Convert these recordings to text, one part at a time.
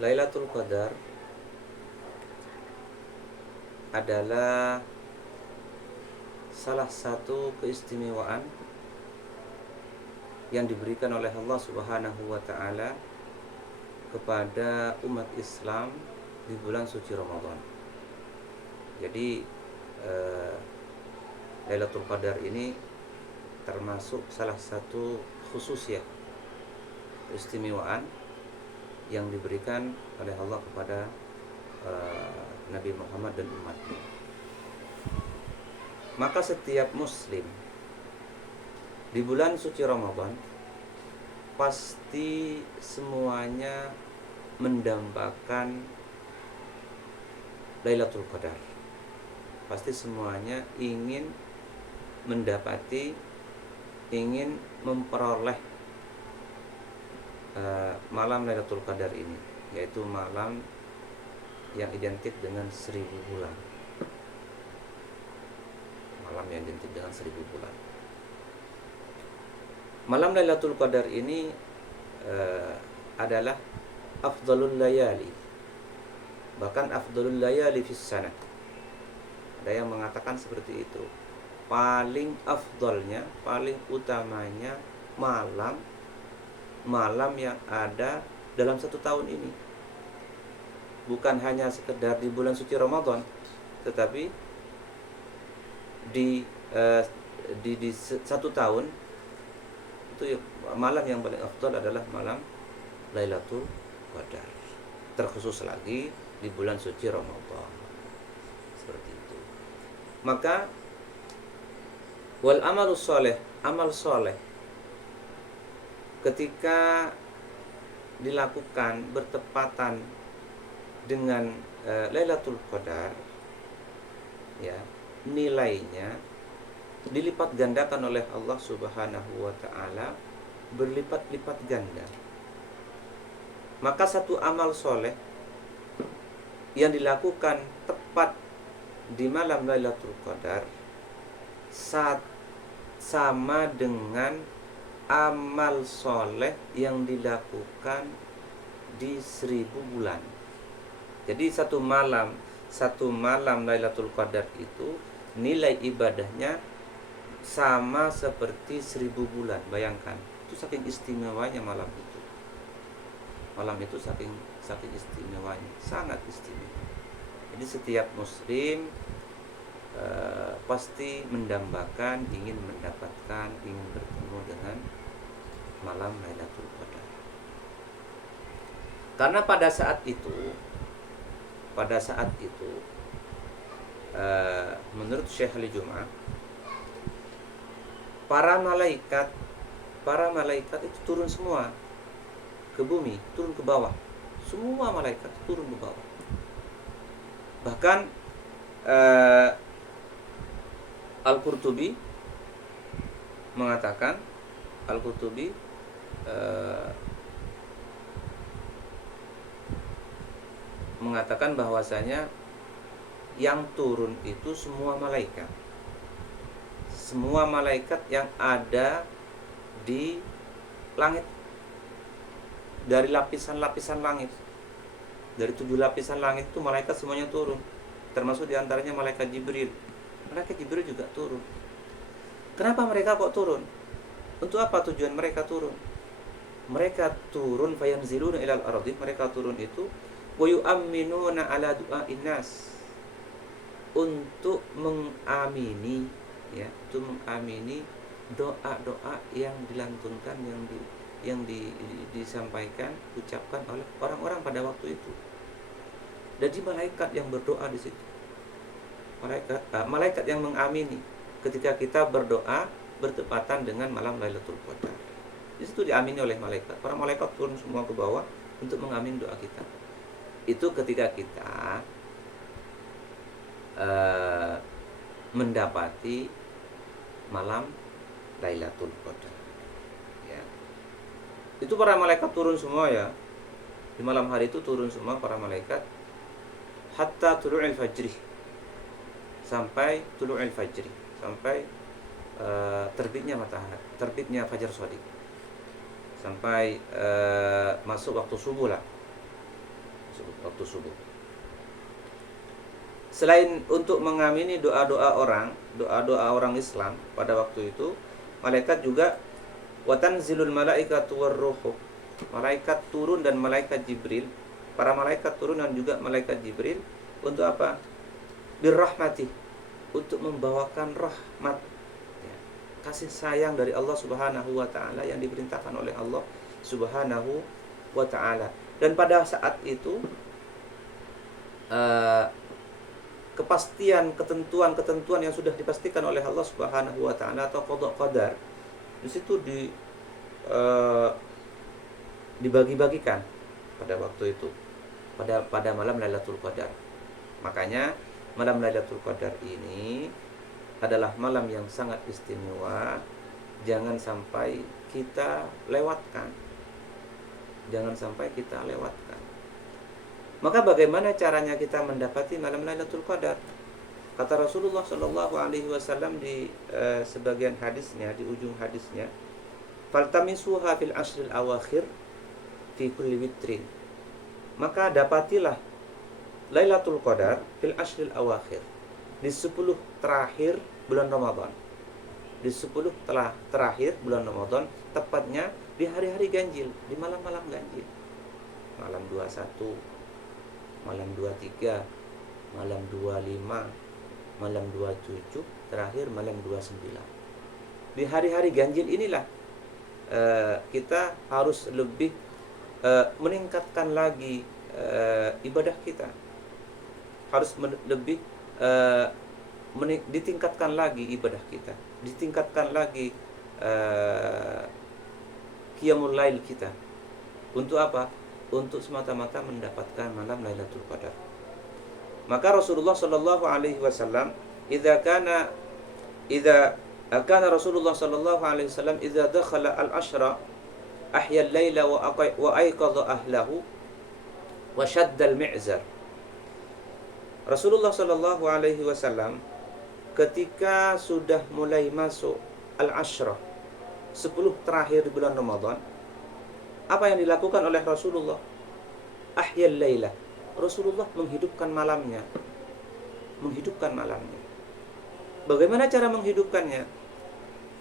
Lailatul Qadar adalah salah satu keistimewaan yang diberikan oleh Allah Subhanahu wa taala kepada umat Islam di bulan suci Ramadan. Jadi Lailatul Qadar ini termasuk salah satu khususiyah keistimewaan yang diberikan oleh Allah kepada Nabi Muhammad dan umatnya. Maka setiap muslim di bulan suci Ramadan pasti semuanya mendambakan Lailatul Qadar. Pasti semuanya ingin mendapati, ingin memperoleh malam Lailatul Qadar ini, yaitu malam yang identik dengan 1000 bulan. Malam yang identik dengan 1000 bulan. Malam Lailatul Qadar ini adalah afdalul layali, bahkan afdalul layali fis sanah. Ada yang mengatakan seperti itu. Paling afdalnya, paling utamanya malam yang ada dalam satu tahun ini. Bukan hanya sekedar di bulan suci Ramadan, tetapi di satu tahun itu malam yang paling afdal adalah malam Lailatul Qadar. Terkhusus lagi di bulan suci Ramadan. Seperti itu. Maka wal amalus soleh, amal soleh ketika dilakukan bertepatan dengan Lailatul Qadar, ya, nilainya dilipat gandakan oleh Allah Subhanahu wa taala, berlipat-lipat ganda. Maka satu amal soleh yang dilakukan tepat di malam Lailatul Qadar sama dengan amal soleh yang dilakukan di 1000 bulan. Jadi satu malam Lailatul Qadar itu nilai ibadahnya sama seperti 1000 bulan. Bayangkan, itu saking istimewanya malam itu. Malam itu saking istimewanya, sangat istimewa. Jadi setiap muslim pasti mendambakan, ingin mendapatkan, ingin bertemu dengan malam Lailatul Qadar. Karena pada saat itu menurut Syekh Ali Jum'ah, para malaikat itu turun semua ke bumi, turun ke bawah. Semua malaikat turun ke bawah. Bahkan Al-Qurtubi mengatakan, bahwasanya yang turun itu semua malaikat. Semua malaikat yang ada di langit, dari lapisan-lapisan langit. Dari 7 lapisan langit itu malaikat semuanya turun. Termasuk diantaranya malaikat Jibril. Malaikat Jibril juga turun. Kenapa mereka kok turun? Untuk apa tujuan mereka turun? Mereka turun fayanziluna ilal ardi. Mereka turun itu wa yu'minuna ala du'a'in nas, untuk mengamini, ya, untuk mengamini doa-doa yang dilantunkan, yang disampaikan, ucapkan oleh orang-orang pada waktu itu. Jadi malaikat yang berdoa di situ, malaikat yang mengamini ketika kita berdoa bertepatan dengan malam Lailatul Qadar. Di situ diamini oleh malaikat. Para malaikat turun semua ke bawah untuk mengamini doa kita. Itu ketika kita mendapati malam Lailatul Qadar, ya. Itu para malaikat turun semua, ya. Di malam hari itu turun semua para malaikat hatta tulu'il fajri, sampai tulu'il fajri, sampai terbitnya matahari, terbitnya fajar shadiq, sampai masuk waktu subuh lah. waktu subuh. Selain untuk mengamini doa-doa orang Islam pada waktu itu, malaikat juga watanzilul malaikatu warruhu. Malaikat turun dan malaikat Jibril, para malaikat turun dan juga malaikat Jibril untuk apa? Birrahmati, untuk membawakan rahmat, ya, kasih sayang dari Allah Subhanahu wa taala yang diperintahkan oleh Allah Subhanahu wa taala. Dan pada saat itu kepastian ketentuan yang sudah dipastikan oleh Allah Subhanahu wa taala atau qada qadar di situ dibagi-bagikan pada waktu itu, pada malam Lailatul Qadar. Makanya malam Lailatul Qadar ini adalah malam yang sangat istimewa, jangan sampai kita lewatkan. Jangan sampai kita lewatkan. Maka bagaimana caranya kita mendapati malam Lailatul Qadar? Kata Rasulullah Shallallahu Alaihi Wasallam di sebagian hadisnya, di ujung hadisnya, faltamisuha fil ashril awakhir fi kulli witrin. Maka dapatilah Lailatul Qadar fil ashril awakhir, di 10 terakhir bulan Ramadan. Di 10 terakhir bulan Ramadan, tepatnya di hari-hari ganjil, di malam-malam ganjil. Malam 21, malam 23, malam 25, malam 27, terakhir malam 29. Di hari-hari ganjil inilah kita harus lebih meningkatkan lagi ibadah kita. Harus lebih ditingkatkan lagi ibadah kita. Ditingkatkan lagi qiyamul lail kita. Untuk apa? Untuk semata-mata mendapatkan malam Lailatul Qadar. Maka Rasulullah sallallahu alaihi wasallam idza kana Rasulullah sallallahu alaihi wasallam idza dakhala al-ashra ahya al-laila wa ayqadha ahlahu wa shadda al-mi'zar. Rasulullah sallallahu alaihi wasallam ketika sudah mulai masuk al-ashra, 10 terakhir di bulan Ramadan, apa yang dilakukan oleh Rasulullah? Ahyal laila. Rasulullah menghidupkan malamnya. Menghidupkan malamnya. Bagaimana cara menghidupkannya?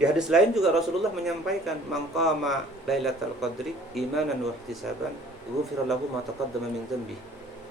Di hadis lain juga Rasulullah menyampaikan, "Man qama lailatal qadri imanan wa ihtisaban, ghufira lahu ma taqaddama min dhanbi."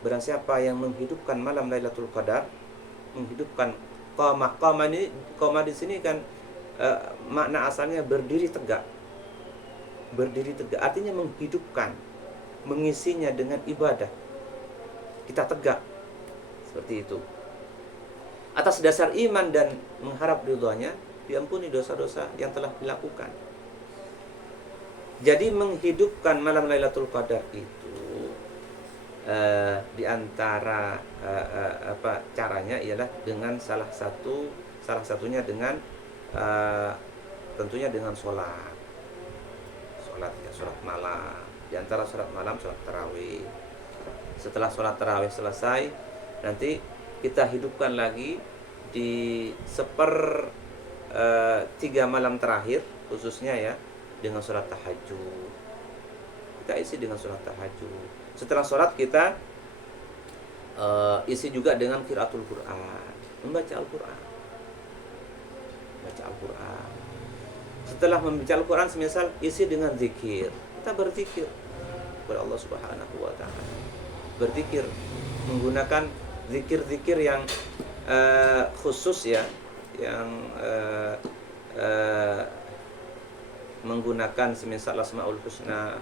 Barang siapa yang menghidupkan malam Lailatul Qadar, menghidupkan qama di sini kan makna asalnya berdiri tegak. Berdiri tegak artinya menghidupkan, mengisinya dengan ibadah. Kita tegak seperti itu. Atas dasar iman dan mengharap ridhonya, diampuni dosa-dosa yang telah dilakukan. Jadi menghidupkan malam Lailatul Qadar itu di antara caranya ialah dengan salah satunya dengan tentunya dengan sholat ya, sholat malam. Di antara sholat malam, sholat tarawih. Setelah sholat tarawih selesai, nanti kita hidupkan lagi di 1/3 malam terakhir, khususnya ya, dengan sholat tahajud. Kita isi dengan sholat tahajud. Setelah sholat kita isi juga dengan qiraatul Quran, membaca Al-Quran. Baca Al-Quran. Setelah membaca Al-Quran, semisal isi dengan zikir. Kita berzikir kepada Allah Subhanahu wa taala. Berzikir menggunakan zikir-zikir yang khusus ya, yang menggunakan semisal Asmaul Husna,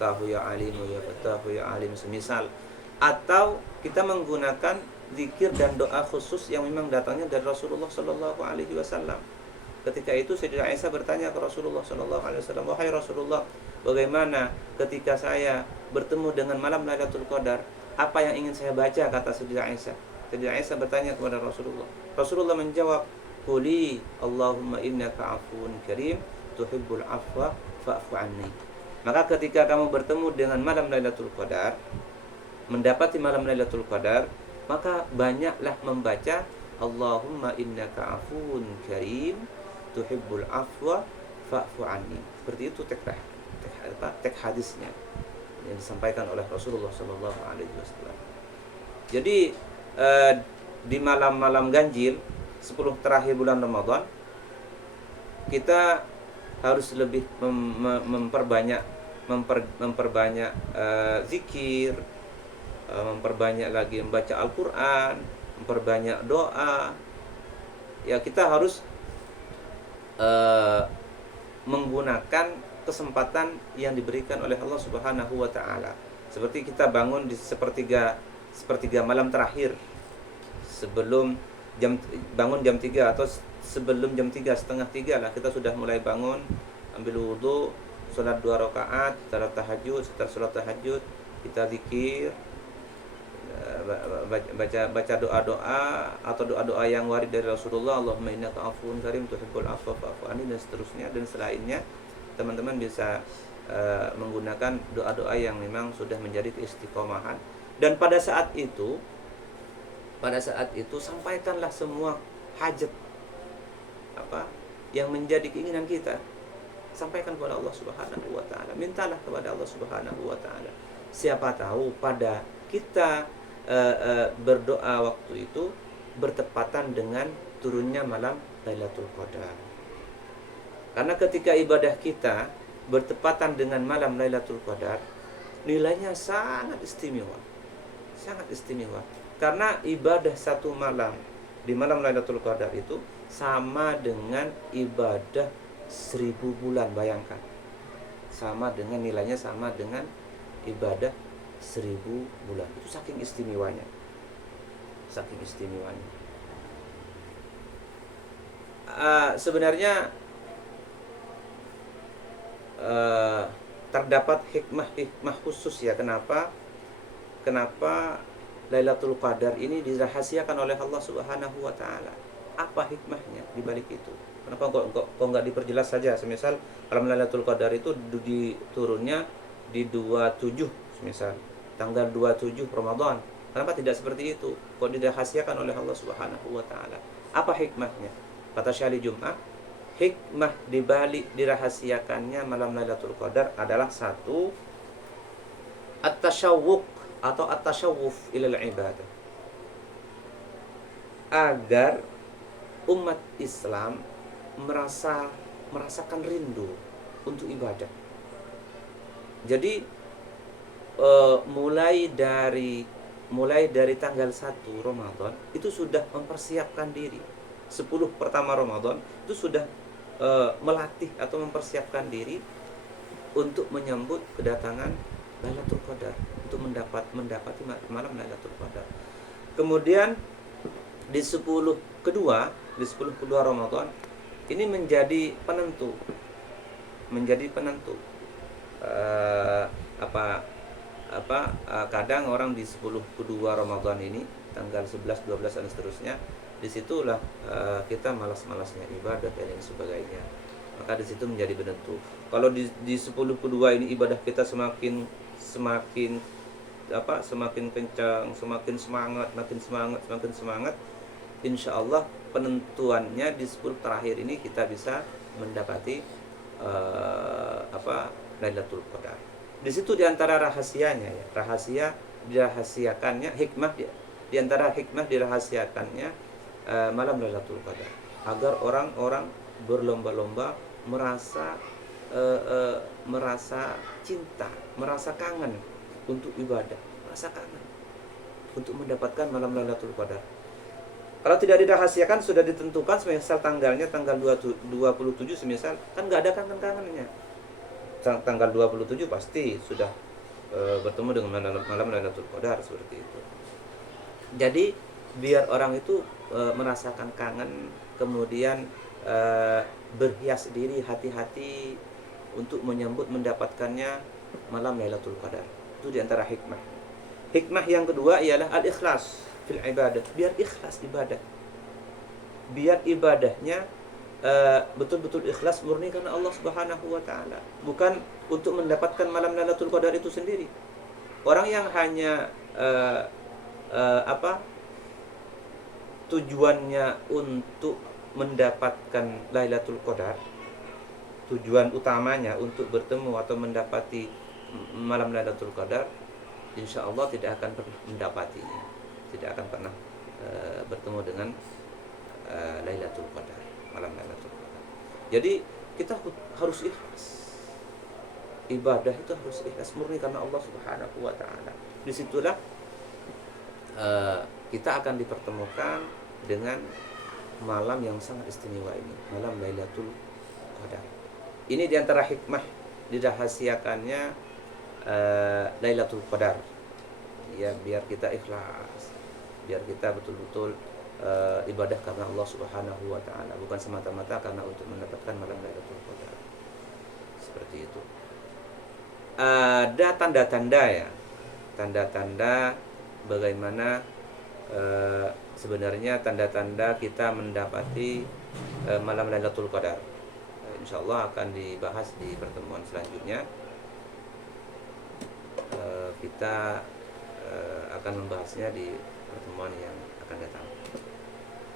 Fatahu ya Alimu ya Fatahu ya Alim semisal, atau kita menggunakan zikir dan doa khusus yang memang datangnya dari Rasulullah Shallallahu Alaihi Wasallam. Ketika itu Sayyidah Aisyah bertanya ke Rasulullah Shallallahu Alaihi Wasallam, wahai Rasulullah, bagaimana ketika saya bertemu dengan malam Lailatul Qadar, apa yang ingin saya baca? Kata Sayyidah Aisyah. Sayyidah Aisyah bertanya kepada Rasulullah. Rasulullah menjawab, quli Allahumma innaka afuwun karim tuhibbul afwa fa'fu anni. Maka ketika kamu bertemu dengan malam Lailatul Qadar, mendapati malam Lailatul Qadar, maka banyaklah membaca Allahumma innaka afuwun karim tuhibbul afwa fa'fu anni. Seperti itu teks hadisnya. yang disampaikan oleh Rasulullah Shallallahu Alaihi Wasallam. Jadi di malam-malam ganjil 10 terakhir bulan Ramadan, kita harus lebih memperbanyak zikir, memperbanyak lagi membaca Al-Quran, memperbanyak doa. Ya, kita harus menggunakan kesempatan yang diberikan oleh Allah Subhanahu wa taala. Seperti kita bangun di sepertiga malam terakhir, sebelum bangun jam 3 atau sebelum jam 3, setengah 3 lah, kita sudah mulai bangun, ambil wudhu, sholat 2 rakaat, setelah sholat tahajud kita zikir, baca doa-doa atau doa-doa yang warid dari Rasulullah, Allahumma innaka afuwun karim tuhibbul afwa fa'fu anni, dan seterusnya dan selainnya. Teman-teman bisa menggunakan doa-doa yang memang sudah menjadi keistiqomahan. Dan pada saat itu sampaikanlah semua hajat yang menjadi keinginan kita, sampaikan kepada Allah Subhanahu wa taala. Mintalah kepada Allah Subhanahu wa taala. Siapa tahu pada kita berdoa waktu itu bertepatan dengan turunnya malam Lailatul Qadar. Karena ketika ibadah kita bertepatan dengan malam Lailatul Qadar, nilainya sangat istimewa. Sangat istimewa. Karena ibadah satu malam di malam Lailatul Qadar itu sama dengan ibadah 1000 bulan, bayangkan. Nilainya sama dengan ibadah 1000 bulan. Itu saking istimewanya. Sebenarnya terdapat hikmah khusus ya, kenapa Lailatul Qadar ini dirahasiakan oleh Allah Subhanahu wa taala. Apa hikmahnya di balik itu? Kenapa kok enggak diperjelas saja? Semisal malam Lailatul Qadar itu turunnya di 27, semisal tanggal 27 Ramadan. Kenapa tidak seperti itu? Kok dirahasiakan oleh Allah Subhanahu wa taala? Apa hikmahnya? Kata Syahli Jum'ah, hikmah di balik dirahasiakannya malam Lailatul Qadar adalah satu, at-tasyawwuq atau at-tasyawwuf ilal ibadah. Agar umat Islam merasakan rindu untuk ibadah. Jadi mulai dari tanggal 1 Ramadan itu sudah mempersiapkan diri. 10 pertama Ramadan itu sudah melatih atau mempersiapkan diri untuk menyambut kedatangan Lailatul Qadar, untuk mendapati malam Lailatul Qadar. Kemudian di 10 kedua Ramadan ini menjadi penentu. Kadang orang di 10 kedua Ramadan ini, tanggal 11, 12 dan seterusnya, disitulah kita malas-malasnya ibadah dan lain sebagainya. Maka disitu menjadi penentu. Kalau di 10 kedua ini ibadah kita semakin kencang, semakin semangat, insya Allah penentuannya di 10 terakhir ini kita bisa mendapati Lailatul Qadar. Di situ diantara rahasianya ya, dirahasiakannya hikmah di antara hikmah dirahasiakannya malam Lailatul Qadar, agar orang-orang berlomba-lomba merasa cinta, merasa kangen untuk ibadah, merasa kangen untuk mendapatkan malam Lailatul Qadar. Kalau tidak dirahasiakan, sudah ditentukan semisal tanggalnya tanggal 27 semisal, kan nggak ada kangen-kangennya. Tanggal 27 pasti sudah bertemu dengan malam Lailatul Qadar, seperti itu. Jadi biar orang itu merasakan kangen, kemudian berhias diri, hati-hati untuk menyambut mendapatkannya malam Lailatul Qadar. Itu diantara hikmah. Hikmah yang kedua ialah al-ikhlas fil ibadah. Biar ikhlas ibadah, biar ibadahnya betul-betul ikhlas, murni karena Allah Subhanahu wa taala, bukan untuk mendapatkan malam Lailatul Qadar itu sendiri. Orang yang hanya tujuannya untuk mendapatkan Lailatul Qadar, tujuan utamanya untuk bertemu atau mendapati malam Lailatul Qadar, insya Allah tidak akan pernah mendapatinya, tidak akan pernah bertemu dengan Lailatul Qadar, malam Lailatul Qadar. Jadi kita harus ikhlas, ibadah itu harus ikhlas murni karena Allah Subhanahu wa taala. Disitulah kita akan dipertemukan dengan malam yang sangat istimewa ini, malam Lailatul Qadar. Ini diantara hikmah dirahasiakannya Lailatul Qadar, ya, biar kita ikhlas, biar kita betul-betul ibadah karena Allah Subhanahu wa taala, bukan semata-mata karena untuk mendapatkan malam Lailatul Qadar. Seperti itu. Ada tanda-tanda, ya, tanda-tanda bagaimana sebenarnya tanda-tanda kita mendapati malam Lailatul Qadar. Insya Allah akan dibahas di pertemuan selanjutnya. Kita akan membahasnya di pertemuan yang